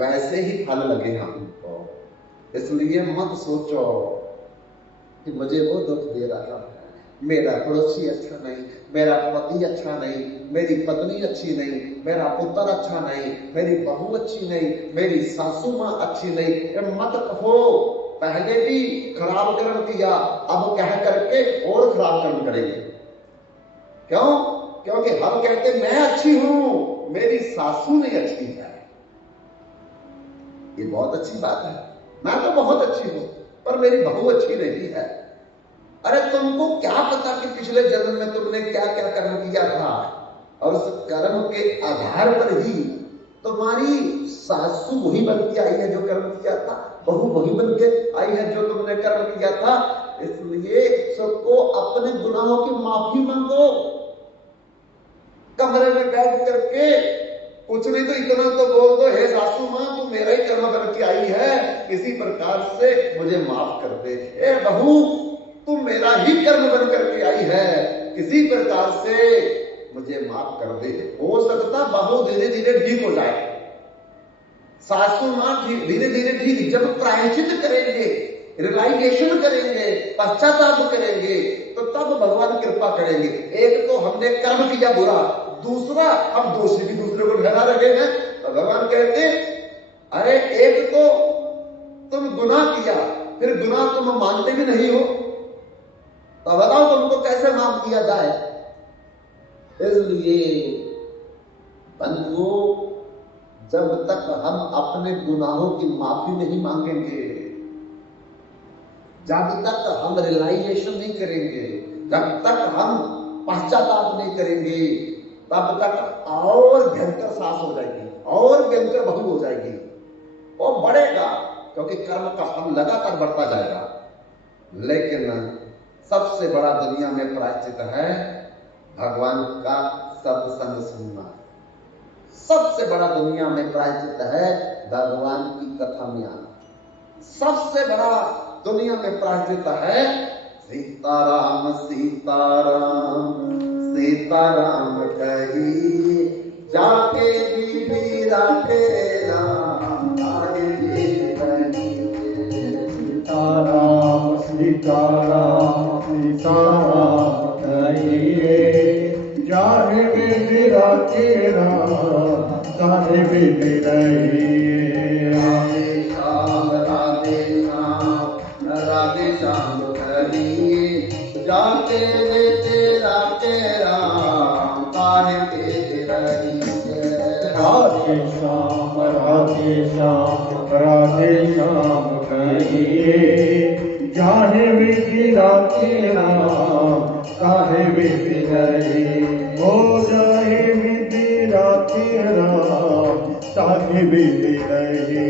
वैसे ही फल लगे हमको। इसलिए मत सोचो कि मुझे वो दुख दे रहा है, मेरा पड़ोसी अच्छा नहीं, मेरा पति अच्छा नहीं, मेरी पत्नी अच्छी नहीं, मेरा पुत्र अच्छा नहीं, मेरी बहू अच्छी नहीं, मेरी सासू माँ अच्छी नहीं। ये मत कहो, पहले भी खराब कर्म किया, अब कह करके और खराब कर्म करेंगे। क्यों? क्योंकि हम कहते मैं अच्छी हूं, मेरी सासू नहीं अच्छी है। ये बहुत अच्छी बात है, मैं तो बहुत अच्छी हूं पर मेरी बहू अच्छी नहीं है। अरे तुमको क्या पता कि पिछले जन्म में तुमने क्या क्या कर्म किया था, और उस कर्म के आधार पर ही तुम्हारी सासू वही बन के आई है जो कर्म किया था, बहू वही बन के आई है जो तुमने कर्म किया था। इसलिए सबको अपने गुनाहों की माफी मांगो, कमरे में बैठ करके कुछ नहीं तो इतना तो बोल दो, हे सासू मां तू मेरा ही कर्म करके आई है, किसी प्रकार से मुझे माफ कर दे। हे बहू तू मेरा ही कर्म बन करके आई है, किसी प्रकार से मुझे माफ कर दे। हो सकता बहू धीरे धीरे ठीक हो जाए, सासू मां धीरे धीरे ठीक, जब प्रायश्चित करेंगे, रियलाइजेशन करेंगे, पश्चाताप करेंगे, तो तब भगवान कृपा करेंगे। एक तो हमने कर्म किया बुरा, दूसरा हम दोषी भी दूसरे को ठहरा रहे हैं, तो भगवान कहते अरे एक तो तुम गुनाह किया, फिर गुनाह तुम मानते भी नहीं हो, तो बताओ तुमको कैसे माफ किया जाए। इसलिए बंधुओं, जब तक हम अपने गुनाहों की माफी नहीं मांगेंगे, जब तक हम रियलाइजेशन नहीं करेंगे, जब तक हम पश्चाताप नहीं करेंगे, तब तक और भयंकर सास हो जाएगी, और भयंकर बहू हो जाएगी, और बढ़ेगा, क्योंकि कर्म का फल लगातार बढ़ता जाएगा। लेकिन सबसे बड़ा दुनिया में प्रायश्चित है भगवान का सत्संग सुनना। सबसे बड़ा दुनिया में प्रायश्चित है भगवान की कथा में आना। सबसे बड़ा दुनिया में प्रायश्चित है सीताराम सीताराम सीताराम कही जाके बीबी राके राम आगे सीताराम सीताराम सीताराम कहिए जाहे विधि राखे राम तारे विधि रहिए। राधे श्याम राधे श्याम कहिए जाके विधि राखे राम तारे विधि रहिए। राधे श्याम राधे श्याम राधे श्याम कहिए जाहे विधि राखे राम तारे विधि रहिए। हो जाहे विधि राखे राम तारे विधि रहिए।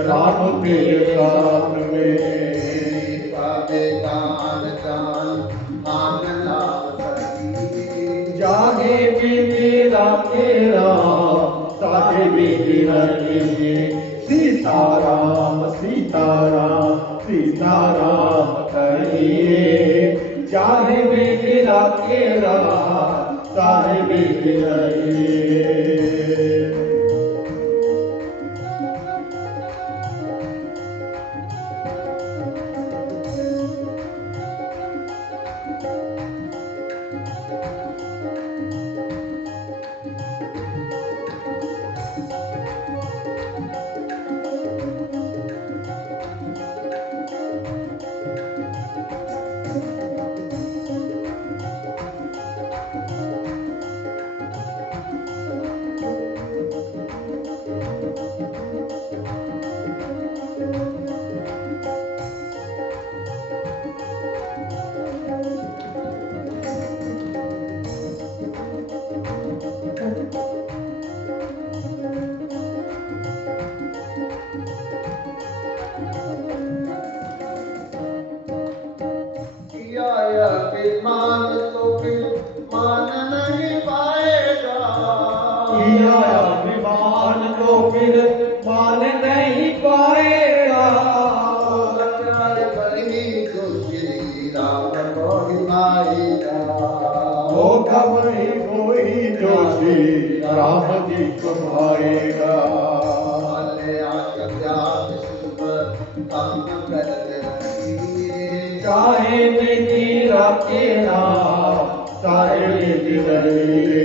राम तेरे साथ में बाबे कान कान आंगना जाहे विधि राखे राम ताहे विधि रहिए। सीताराम सीताराम सीताराम सीताराम कहिए, चाहे मिथिला के राम चाहे मिथिलाइए। मान तो फिर मान नहीं पाएगा, किया अभिमान तो फिर मान नहीं पाएगा। प्यार बड़ी खुशी राम को हिमाएगा, होगा वही कोई जो श्री राम जी को भाएगा। भले आज्ञा शुभ काम करते रहिए, चाहे मिथिला के राम चाहे मिथिलाइए।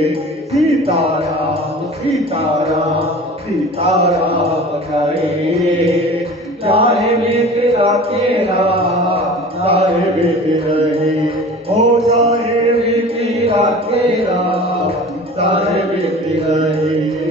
सीताराम सीताराम सीताराम कहिए, चाहे मिथिला के राम चाहे मिथिलाइए। हो चाहे मिथिला के राम चाहे मिथिलाइए।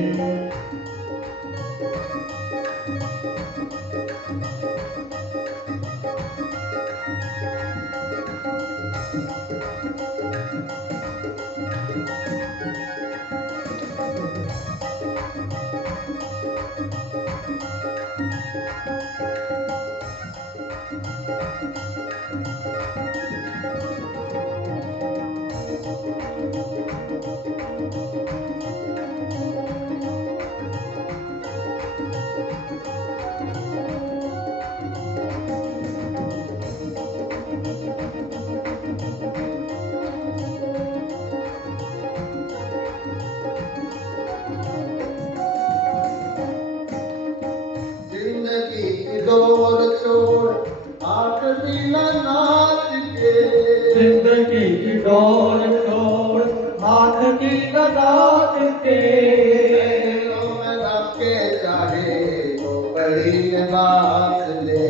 जिंदगी की डोर छोड़ आठ दिन नाच के, जिंदगी की डोर छोड़ हाथ की गदात के। महलों में रख के चाहे वो बड़ी में बात ले,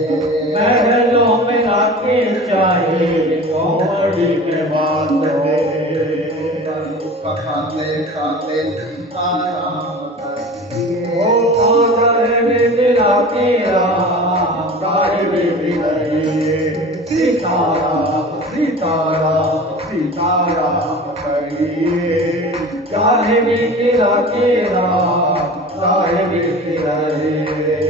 महलों में लाके चाहे कौड़ी में बात ले। खाते खाते सीताराम कहिए, ओ काजर मिथिला के राम चाहे मिथिलाइए। सीताराम सीताराम सीताराम कहिए, चाहे मिथिला के राम चाहे मिथिलाइए।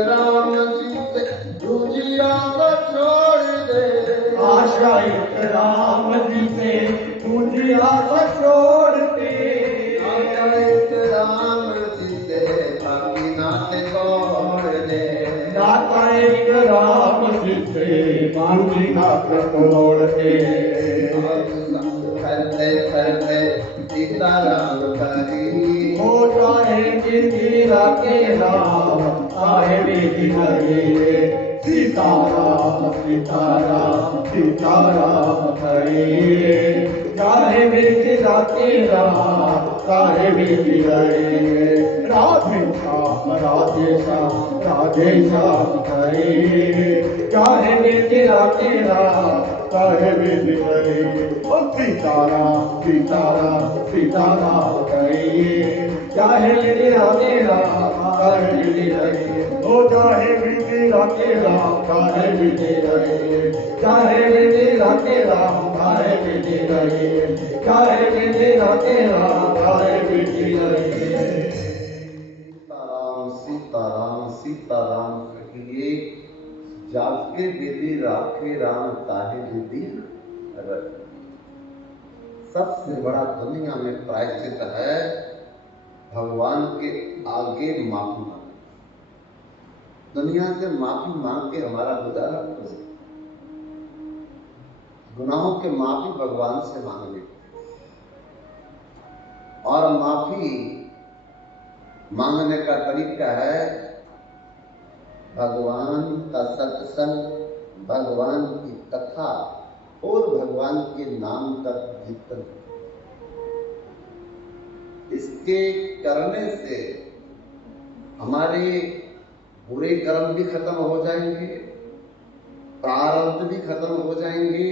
राम जी से दूजिया को छोड़ दे, आशा एक राम जी से दूजिया को छोड़ दे। आशा एक राम जी से बाकी नाते तोड़ दे, नाता एक राम जी से मांगी हाथ तोड़ के करते सीताराम करी हो चाहे इंदिरा के राम चाहे बेटी हरे सीताराम सीताराम सीताराम हरे चाहे इंदिरा के राम चाहे बेटी हरे राधे श्याम राधे श्याम राधे श्याम हरे चाहे इंदिरा के राम चाहे बेटी हरे ओ सीताराम सीताराम सीताराम हरे चाहे इंदिरा के राम चाहे बेटी हरे ओ चाहे इंदिरा के राम चाहे बेटी हरे चाहे इंदिरा के राम चाहे बेटी हरे चाहे इंदिरा के राम चाहे बेटी हरे सीताराम सीताराम सीताराम कहिए जाके विधि राखे राम ताहे विधि रख। सबसे बड़ा दुनिया में प्रायश्चित है भगवान के आगे माफी मांगना। दुनिया से माफी मांग के हमारा गुजारा हो सकता, गुनाहों के माफी भगवान से मांगने और माफी मांगने का तरीका है भगवान का सत्संग, भगवान की कथा और भगवान के नाम का कीर्तन। इसके करने से हमारे बुरे कर्म भी खत्म हो जाएंगे, प्रारब्ध भी खत्म हो जाएंगे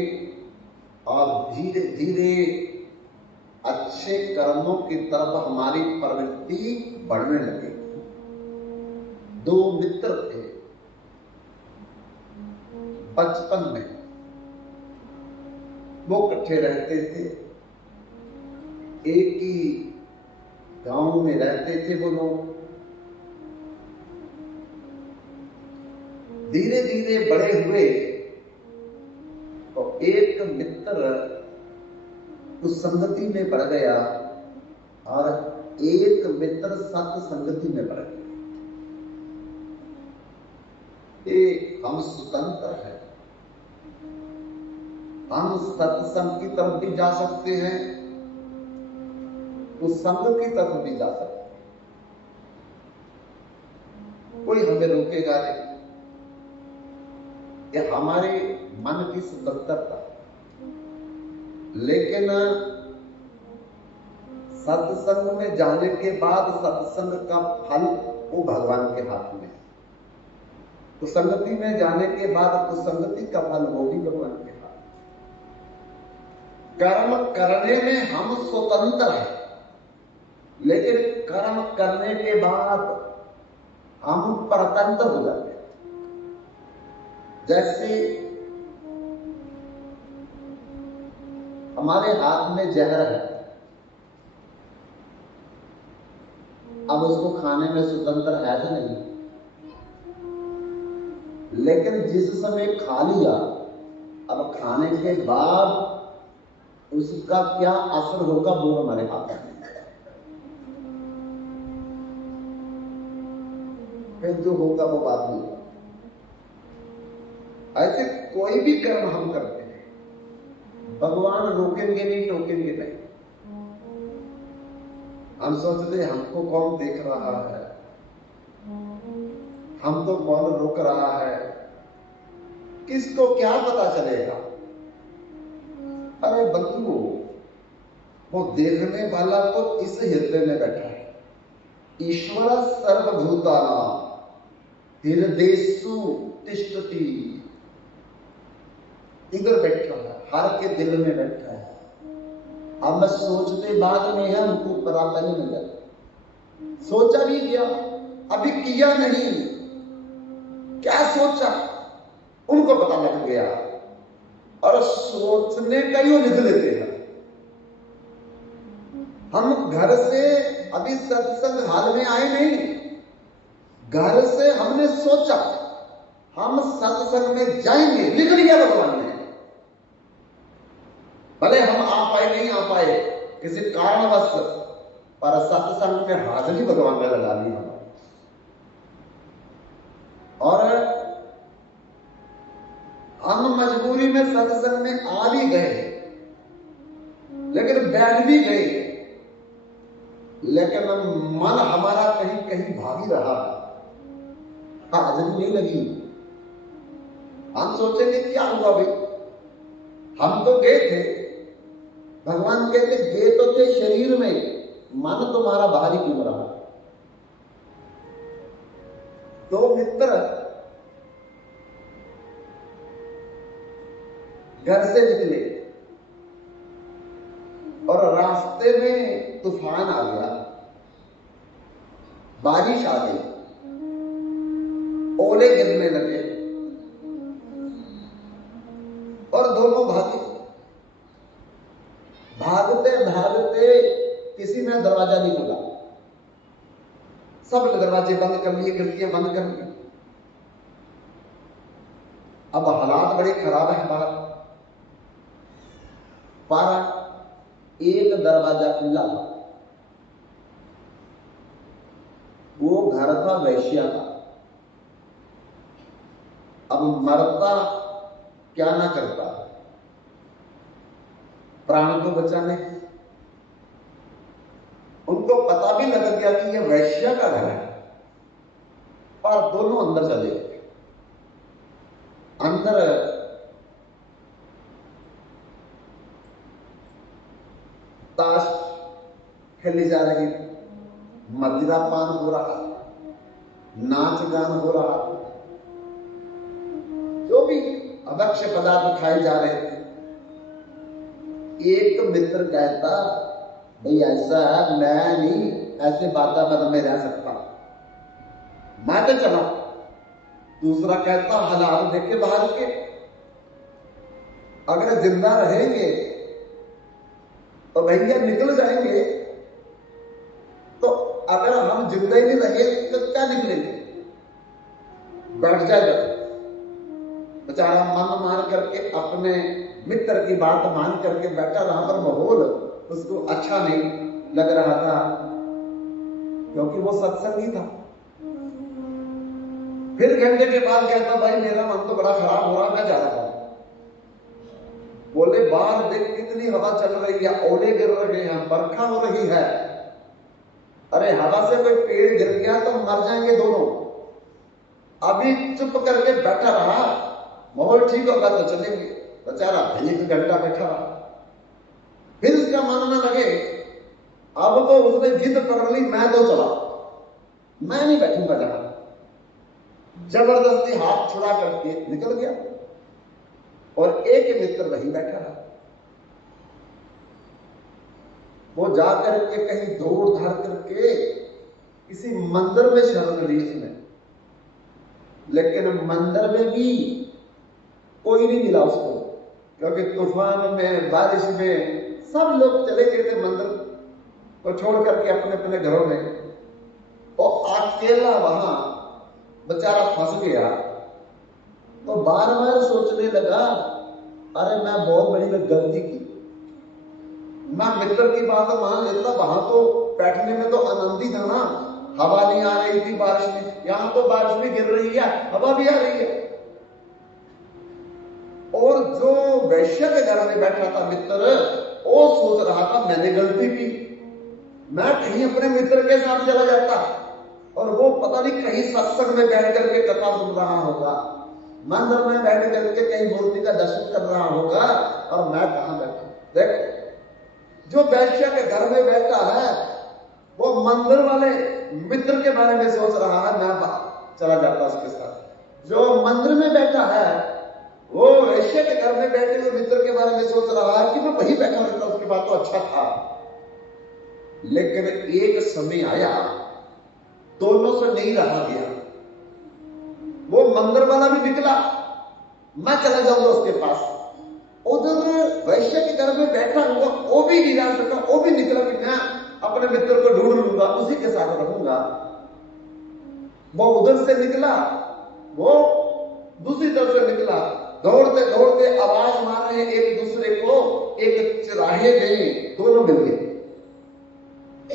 और धीरे धीरे अच्छे कर्मों की तरफ हमारी प्रवृत्ति बढ़ने लगेगी। दो मित्र थे बचपन में, वो इकट्ठे रहते थे, एक ही गांव में रहते थे वो लोग। धीरे धीरे बड़े हुए तो एक मित्र उस संगति में बढ़ गया और एक मित्र सत संगति में बढ़ गया। हम स्वतंत्र हैं, हम सत्संग की तरफ भी जा सकते हैं, उस संग की तरफ भी जा सकते हैं, कोई हमें रोकेगा नहीं। ये हमारे मन की स्वतंत्रता। लेकिन सत्संग में जाने के बाद सत्संग का फल वो भगवान के हाथ में है। तो संगति में जाने के बाद उस संगति का फल वो भी भगवान के हाथ में। कर्म करने में हम स्वतंत्र हैं, लेकिन कर्म करने के बाद हम परतंत्र हो जाते हैं। जैसे हमारे हाथ में जहर है, अब उसको खाने में स्वतंत्र है कि नहीं, लेकिन जिस समय खा लिया, अब खाने के बाद उसका क्या असर होगा वो हमारे हाथ में। फिर जो होगा वो बात नहीं। ऐसे कोई भी कर्म हम करते हैं, भगवान रोकेंगे नहीं, टोकेंगे नहीं। हम सोचते हमको कौन देख रहा है, हम तो कौन रोक रहा है, किसको क्या पता चलेगा। अरे बंधु, वो देखने वाला तो इस हृदय में बैठा है। ईश्वर सर्वभूतानां हृदयेषु तिष्ठति। इधर बैठा है, हर के दिल में बैठा है। अब मैं सोचते बाद में है, हमको पता नहीं लगा। सोचा भी गया, अभी किया नहीं, क्या सोचा उनको पता लग गया। और सोचने का ही वो लिख लेते हैं। हम घर से अभी सत्संग हाल में आए नहीं, घर से हमने सोचा हम सत्संग में जाएंगे, लिख लिया भगवान ने। भले हम आ पाए नहीं आ पाए किसी कारणवश, पर सत्संग में हाजिरी भगवान ने लगा ली हमारी। और कचौरी में सत्संग में आ भी गए, लेकिन बैठ भी गए, लेकिन मन हमारा कहीं कहीं भागी रहा, हाजिरी नहीं लगी। हम सोचेंगे क्या हुआ भाई, हम तो गए थे। भगवान कहते गए तो थे शरीर में, मन तुम्हारा बाहरी घूम रहा। दो मित्र घर से निकले और रास्ते में तूफान आ गया, बारिश आ गई, ओले गिरने लगे और दोनों भागे। भागते भागते किसी ने दरवाजा नहीं खोला, सब दरवाजे बंद कर लिए, खिड़कियां बंद कर ली। अब हालात बड़े खराब है बाहर, पर एक दरवाजा खुला था, वो घर था वैश्या का। अब मरता क्या ना करता, प्राण को बचाने। उनको पता भी लग गया कि यह वैश्या का घर है, और दोनों अंदर चले गए। अंदर ताश खेली जा रही, मदिरा पान हो रहा, नाच गान हो रहा, जो भी अभक्ष्य पदार्थ खाए जा रहे थे। एक मित्र कहता, भाई ऐसा है, मैं नहीं ऐसे वातावरण में रह सकता, मैं तो चला। दूसरा कहता, हालात देखे बाहर के, अगर जिंदा रहेंगे तो भैया निकल जाएंगे, तो अगर हम जिंदा ही नहीं रहे तो क्या निकलेंगे, बैठ जाएगा। बेचारा मन मार करके अपने मित्र की बात मान करके बैठा रहा, पर माहौल उसको अच्छा नहीं लग रहा था, क्योंकि वो सत्संगी था। फिर घंटे के बाद कहता, भाई मेरा मन तो बड़ा खराब हो रहा, मैं जा रहा हूं। बोले, बाहर देख कितनी हवा चल रही है, ओले गिर रहे हैं, बरखा हो रही है। अरे हवा से कोई पेड़ गिर गया तो मर जाएंगे दोनों। अभी चुप करके बैठा रहा, माहौल ठीक होगा तो चलेंगे। बेचारा 1 घंटा बैठा रहा, फिर उसका मन न लगे। अब तो उसने जिद पकड़ ली, मैं तो चला, मैं नहीं बैठूंगा जहां। जबरदस्ती हाथ छुड़ा करके निकल गया, और एक मित्र वहीं बैठा रहा। वो जाकर के कहीं दौड़ धाड़ करके किसी मंदिर में शरण ली उसने, लेकिन मंदिर में भी कोई नहीं मिला उसको, क्योंकि तूफान में बारिश में सब लोग चले गए थे मंदिर को छोड़ करके अपने अपने घरों में, और अकेला वहां बेचारा फंस गया। तो बार बार सोचने लगा, अरे मैं बहुत बड़ी गलती की, मैं मित्र की बात मान लेता, वहां तो बैठने में तो आनंद ही था ना, हवा नहीं आ रही थी बारिश में, यहां तो बारिश भी गिर रही है, हवा भी आ रही है। और जो वैश्य के घर में बैठा था मित्र, वो सोच रहा था मैंने गलती की, मैं कहीं अपने मित्र के साथ चला जाता, और वो पता नहीं कहीं सत्संग में बैठ करके कथा सुन रहा होगा, मंदिर में बैठ करके कहीं मूर्ति का दर्शन कर रहा होगा, और मैं कहां बैठा। देखो, जो वैश्य के घर में बैठा है वो मंदिर वाले मित्र के बारे में सोच रहा है, मैं चला जाता उसके साथ। जो मंदिर में बैठा है वो वैश्य के घर में बैठे हुए मित्र के बारे में सोच रहा है कि मैं वहीं बैठा रहता, उसके बाद तो अच्छा था। लेकिन एक समय आया, दोनों से नहीं रहा गया। वो मंदिर वाला भी निकला, मैं चला जाऊंगा उसके पास। उधर वैश्य के घर में बैठा हुआ वो भी नहीं रह सका, वो भी निकला कि मैं अपने मित्र को ढूंढ लूंगा, उसी के साथ रहूंगा। वो उधर से निकला, वो दूसरी तरफ से निकला, दौड़ते दौड़ते आवाज मार रहे हैं एक दूसरे को, एक चौराहे में दोनों मिल गए,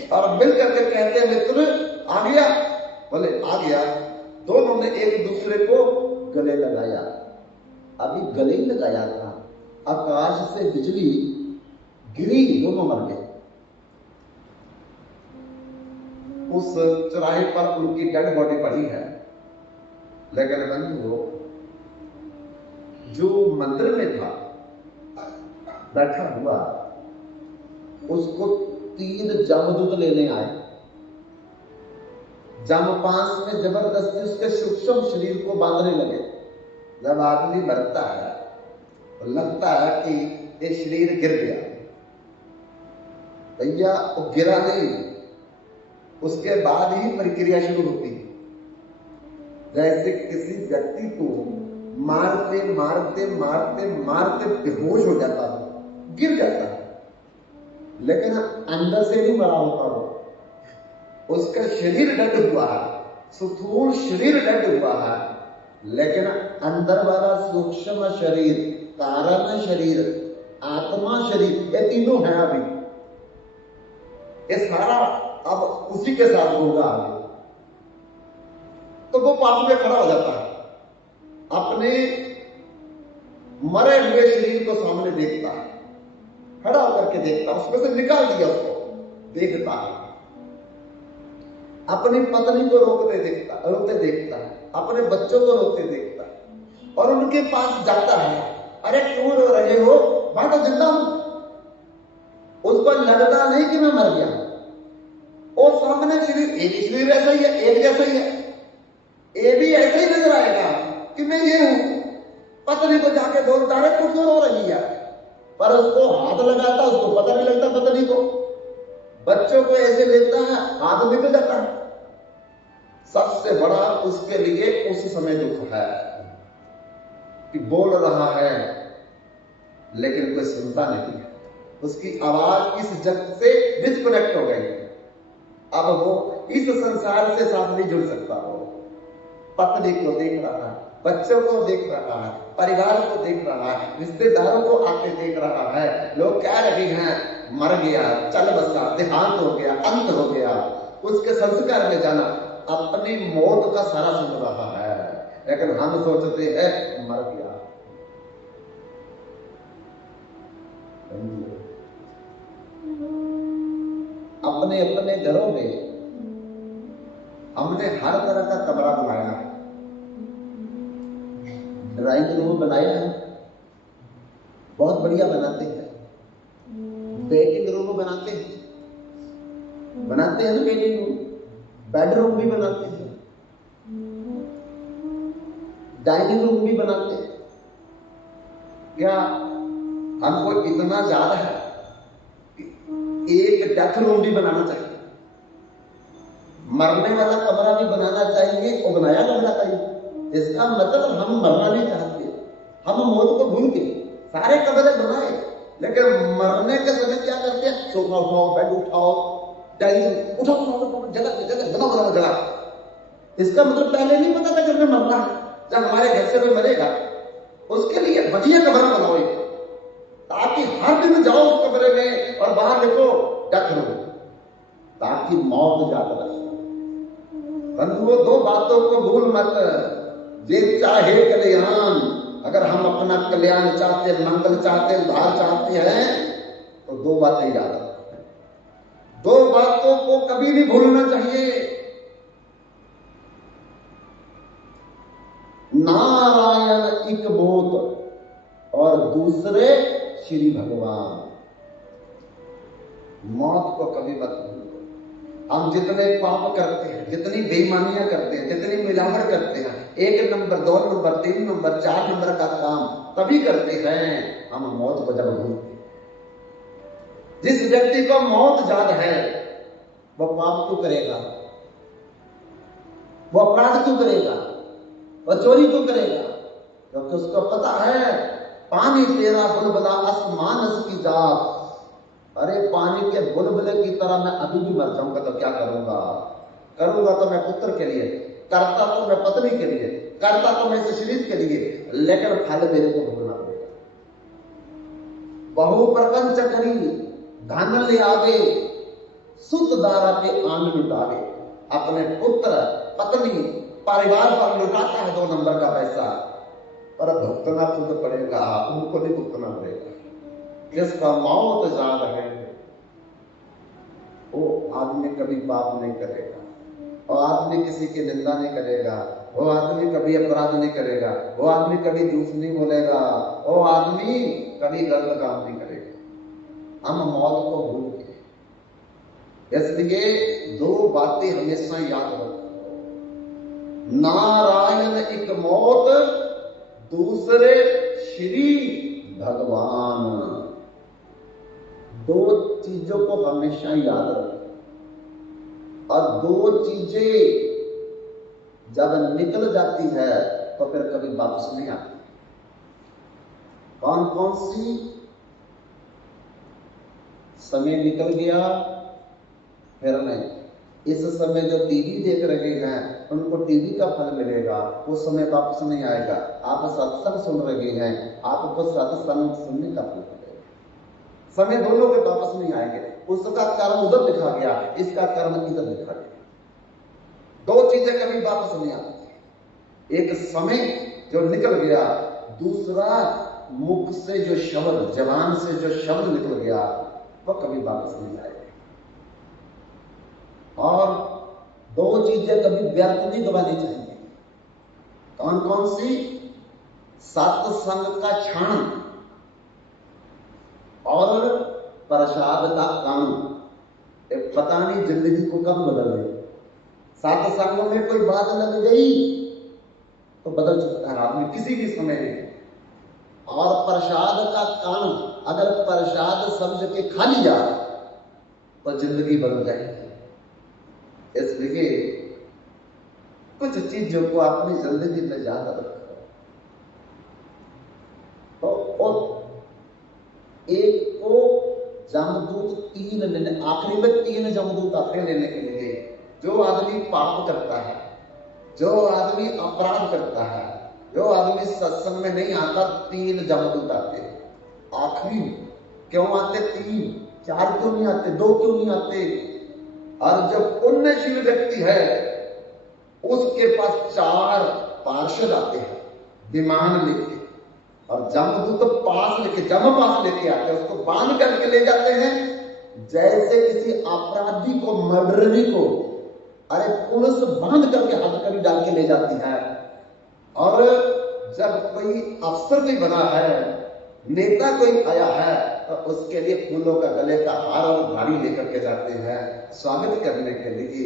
और मिल करके कहते मित्र आ गया, बोले आ गया। दोनों ने एक दूसरे को गले लगाया। अभी गले ही लगाया था, आकाश से बिजली गिरी, दोनों मर गए। उस चौराहे पर उनकी डेड बॉडी पड़ी है। लेकिन बंधुओं, जो मंदिर में था बैठा हुआ, उसको 3 जमदूत लेने आए। जमपास में जबरदस्ती उसके सूक्ष्म शरीर को बांधने लगे। जब आदमी मरता है तो लगता है कि ये शरीर गिर गया, भैया वो गिरा नहीं, उसके बाद ही प्रक्रिया शुरू होती है। जैसे किसी व्यक्ति को मारते मारते मारते मारते बेहोश हो जाता है, गिर जाता है, लेकिन अंदर से नहीं मरा होता वो, उसका शरीर डेड हुआ है, स्थूल शरीर डेड हुआ है, लेकिन अंदर वाला सूक्ष्म शरीर, कारण शरीर, आत्मा शरीर, ये तीनों हैं अभी। ये सारा अब उसी के साथ होगा आगे। तो वो पास में खड़ा हो जाता है, अपने मरे हुए शरीर को सामने देखता है, खड़ा होकर के देखता है, उसमें से निकाल दिया उसको, देखता है, अपनी पत्नी को रोते देखता है, अपने बच्चों को रोते देखता है, और उनके पास जाता है। अरे क्यों रो रहे हो, मैं तो जिंदा हूं। उसको लगता नहीं कि मैं मर गया। और सामने शरीर, एक शरीर ऐसा ही है, एक जैसा ही है, ये भी ऐसा ही नजर आएगा कि मैं ये हूं। पत्नी को जाके बोलता है तू क्यों रो रही है, पर उसको हाथ लगाता, उसको पता नहीं लगता पत्नी को। बच्चों को ऐसे लेता है, हाथ निकल जाता है। सबसे बड़ा उसके लिए उस समय दुख है कि बोल रहा है लेकिन कोई सुनता नहीं है, उसकी आवाज इस जगत से डिस्कनेक्ट हो गई। अब वो इस संसार से साथ नहीं जुड़ सकता। वो पत्नी को देख रहा है, बच्चों को देख रहा है, परिवार को देख रहा है, रिश्तेदारों को आके देख रहा है। लोग कह रहे हैं मर गया, चल बसा, देहांत हो गया, अंत हो गया, उसके संस्कार में जाना। अपनी मौत का सारा सुन रहा है, लेकिन हम सोचते हैं मर गया। अपने अपने घरों में हमने हर तरह का कमरा बनाया है। ड्राइंग रूम बनाया है, बहुत बढ़िया बनाते हैं। बेडिंग रूम बनाते हैं ना, बेडिंग रूम, बेडरूम भी बनाते हैं, डाइनिंग रूम भी बनाते हैं। क्या हमको इतना ज्यादा है कि एक डेथ रूम भी बनाना चाहिए, मरने वाला कमरा भी बनाना चाहिए, और बनाया कमरा चाहिए। इसका मतलब हम मरना नहीं चाहते, हम मौत को भूल के सारे कमरे बनाए, लेकिन मरने के समय क्या करते हैं, सोफा उठाओ, बेड उठाओ, डाइनिंग उठाओ, जगह बनाओ जगह। इसका मतलब पहले नहीं पता था कि हमें मरना है। जब हमारे घर से कोई मरेगा उसके लिए बढ़िया कमरा बनाओ, ताकि हर दिन जाओ उस कमरे में और बाहर लिखो डेथ रूम, ताकि मौत याद रहे। बंधुओं, 2 बातों को भूल मत, जे चाहे कल्याण। अगर हम अपना कल्याण चाहते, मंगल चाहते, उद्धार चाहते हैं, तो 2 बातें याद रखें। 2 बातों को कभी नहीं भूलना चाहिए। नारायण एक मौत और दूसरे श्री भगवान। मौत को कभी मत भूलो। हम जितने पाप करते हैं, जितनी बेईमानियां करते हैं, जितनी मिलावट करते हैं, 1 नंबर, 2 नंबर, 3 नंबर, 4 नंबर का काम तभी करते हैं हम मौत को जब भूलते हैं। जिस व्यक्ति को मौत याद है वो पाप क्यों करेगा, वो अपराध क्यों करेगा, वो चोरी क्यों करेगा? क्योंकि उसको पता है पानी तेरा बुलबुला आसमान की जात। अरे पानी के बुलबुले की तरह मैं अभी भी मर जाऊंगा तो क्या करूंगा? करूंगा तो मैं पुत्र के लिए, करता तो मैं पत्नी के लिए, करता तो मैं शरीर के लिए, लेकिन फल मेरे को भोगना पड़ेगा। बहु प्रपंच करी धन ले आवे, सुत दारा के आन लुटावे। अपने पुत्र, पत्नी, परिवार पर लुटाता है 2 नंबर का पैसा, पर भुगतना खुद पड़ेगा, उनको नहीं भुगतना पड़ेगा। जिसका मौत याद है वो आदमी कभी पाप नहीं करेगा, और आदमी किसी की निंदा नहीं करेगा, वो आदमी कभी अपराध नहीं करेगा, वो आदमी कभी झूठ नहीं बोलेगा, वो आदमी कभी गलत काम नहीं करेगा। हम मौत को भूल गए, इसलिए दो बातें हमेशा याद रखो। नारायण एक मौत, दूसरे श्री भगवान। दो चीजों को हमेशा याद रखो, और दो चीजें जब निकल जाती है तो फिर कभी वापस नहीं आती। कौन कौन सी? समय निकल गया फिर नहीं। इस समय जो टीवी देख रहे हैं उनको टीवी का फल मिलेगा, वो समय वापस नहीं आएगा। आप सत्संग सुन रहे हैं, आपको सत्संग सुनने का फल मिलेगा। समय दोनों के वापस नहीं आएंगे। उसका कर्म उधर लिखा गया, इसका कर्म इधर लिखा गया। दो चीजें कभी वापस नहीं आती। एक समय जो निकल गया, दूसरा मुख से जो शब्द, जबान से जो शब्द निकल गया वो कभी वापस नहीं आएगा। और दो चीजें कभी व्यर्थ नहीं गवानी चाहिए। कौन कौन सी? सत्संग का क्षण और प्रसाद का काम। पता नहीं जिंदगी को कब बदल गई। सत्संग में कोई बात लग गई तो बदल सकता है आदमी किसी भी समय में। और प्रसाद का काम, अगर प्रसाद समझ के खा लिया तो जिंदगी बदल जाएगी। इसलिए कुछ चीजों को अपनी जिंदगी में याद रखो। और एक को जमदूत तीन लेने, आखिरी में तीन जमदूत आते हैं लेने के लिए। जो आदमी पाप करता है, जो आदमी अपराध करता है, जो आदमी सत्संग में नहीं आता, तीन जमदूत आते हैं आखिरी। क्यों आते तीन? चार क्यों नहीं आते? दो क्यों नहीं आते? और जो पुण्यशील व्यक्ति है उसके पास चार पार्षद आते हैं विमान लेके, और जमदूत पास लेके, जम पास लेके आते हैं, उसको बांध करके ले जाते हैं। जैसे किसी अपराधी को, मर्डररी को, अरे पुलिस बांध करके हथकड़ी डाल के ले जाती है। और जब कोई अफसर कोई बना है, नेता कोई आया है, तो उसके लिए फूलों का गले का हार और घड़ी लेकर के जाते हैं स्वागत करने के लिए।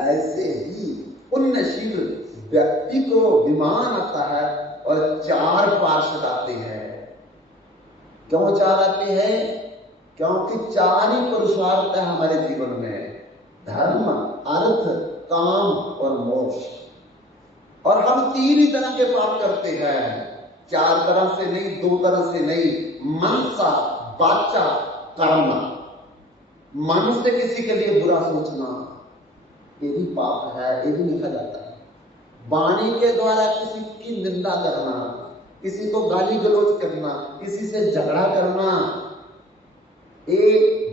ऐसे ही पुण्यशील व्यक्ति को विमान आता है और चार पार्षद आते हैं। क्यों चार आते हैं? क्योंकि चार ही पुरुषार्थ है हमारे जीवन में, धर्म, अर्थ, काम और मोक्ष। और हम तीन ही तरह के पाप करते हैं, चार तरह से नहीं, दो तरह से नहीं। मनसा, वाचा, कर्म। मन से किसी के लिए बुरा सोचना ये भी पाप है, ये भी लिखा जाता है। वाणी के द्वारा किसी की निंदा करना, किसी को गाली गलौज करना, किसी से झगड़ा करना, ये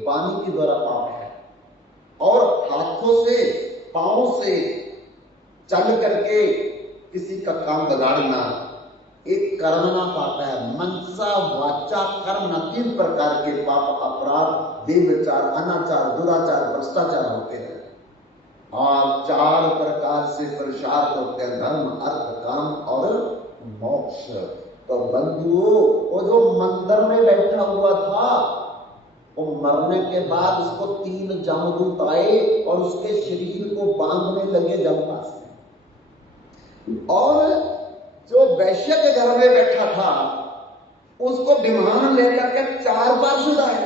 वाणी के द्वारा पाप है। और हाथों से, पांव से चल करके किसी का काम बिगाड़ना, एक कर्मना पाप है। मनसा, वाचा, कर्मना, तीन प्रकार के पाप, अपराध, व्यभिचार, अनाचार, दुराचार, भ्रष्टाचार होते हैं। और चार प्रकार से पुरुषार्थ होते हैं, धर्म, अर्थ, काम और मोक्ष। तो बंधुओं, वो जो मंदिर में बैठा हुआ था, वो मरने के बाद उसको तीन जमदूत आए और उसके शरीर को बांधने लगे जमपास में। और जो वैश्य के घर में बैठा था उसको विमान लेकर के चार पार्षद आए।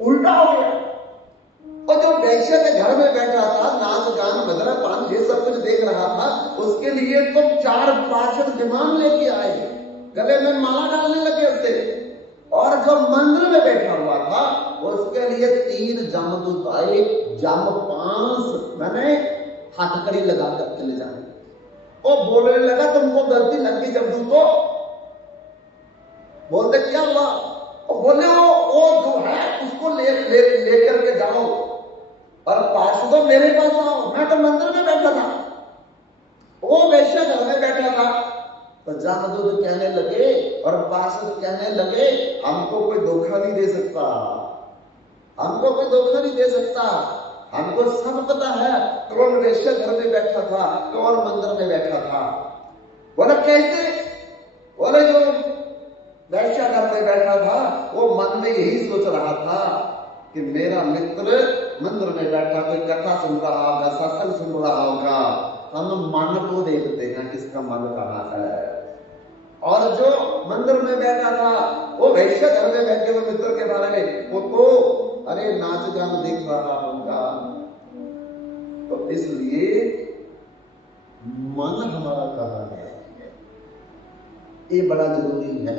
उल्टा हो गया। और जो वैश्य के घर में बैठा था, नाच गान भजन पान ये सब कुछ देख रहा था, उसके लिए तो चार पार्षद विमान लेके आए, गले में माला डालने लगे उसे। और जो मंदिर में बैठा हुआ था उसके लिए तीन जमदूत आए, जमपास मैंने हथकड़ी लगा करके ले जाने। वो बोलने लगा तुमको गलती लग गई जमदूतों। बोलते क्या हुआ? बोले वो जो है उसको ले करके जाओ और पार्षदों मेरे पास आओ, मैं तो मंदिर में बैठा था। वो वैश्य घर में बैठा था। तो जामदूत कहने लगे और पार्षद कहने लगे, हमको कोई धोखा नहीं दे सकता, हमको कोई धोखा नहीं दे सकता, हमको सब पता है कौन वेश्या घर में बैठा था, कौन मंदिर में बैठा था। बोले कैसे? बोले जो वेश्या घर में बैठा था वो मन में यही सोच रहा था कि मेरा मित्र मंदिर में बैठा कोई कथा सुन रहा होगा, सत्संग सुन रहा होगा, हम मन को देखते हैं किसका मन कहाँ है। और जो मंदिर में बैठा था वो वैश्य घर में बैठे हुए मित्र के बारे में वो तो अरे नाच गान देख रहा होगा। तो इसलिए मन हमारा कहाँ है ये बड़ा जरूरी है।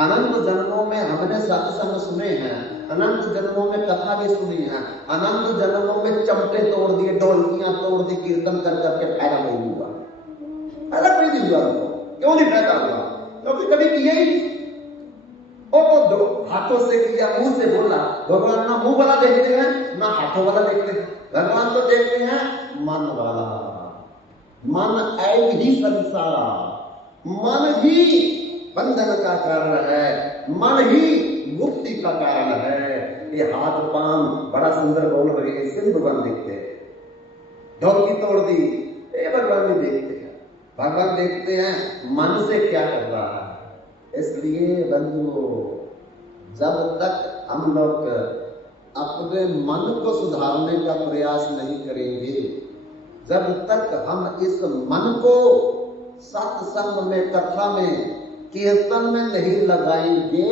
अनंत जन्मों में हमने सत्संग सुने हैं, अनंत जन्मों में कथा भी सुनी है, अनंत जन्मों में चमटे तोड़ दिए, ढोलकियां तोड़ दी, कीर्तन कर करके फायदा नहीं हुआ, फायदा कोई नहीं हुआ। क्यों नहीं फायदा हुआ? क्योंकि कभी किया ही नहीं। दो हाथों से किया, मुंह से बोला। भगवान ना मुंह वाला देखते हैं ना हाथों वाला देखते हैं, भगवान तो देखते हैं मन वाला। मन ऐब ही संसार, मन ही बंधन का कारण है, मन ही मुक्ति का कारण है। ये हाथ पांव बड़ा सुंदर बोल रहे हैं, इससे भगवान देखते हैं। ढोलकी तोड़ दी, ये भगवान भी देखते हैं। भगवान देखते हैं मन से क्या कर रहा है। इसलिए बंधुओं, जब तक हम लोग अपने मन को सुधारने का प्रयास नहीं करेंगे, जब तक हम इस मन को सत्संग में, कथा में, कीर्तन में नहीं लगाएंगे,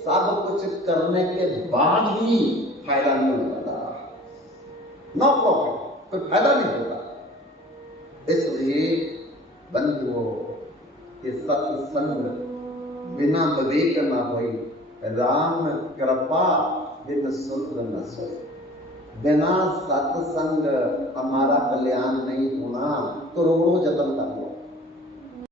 सब कुछ करने के बाद ही फायदा नहीं होगा। नो प्रॉफिट, कोई फायदा नहीं होगा। इसलिए बंधुओं, ये सत्संग बिना विवेक न होई, राम कृपा बिन सूत्र न सोई। बिना सत्संग हमारा कल्याण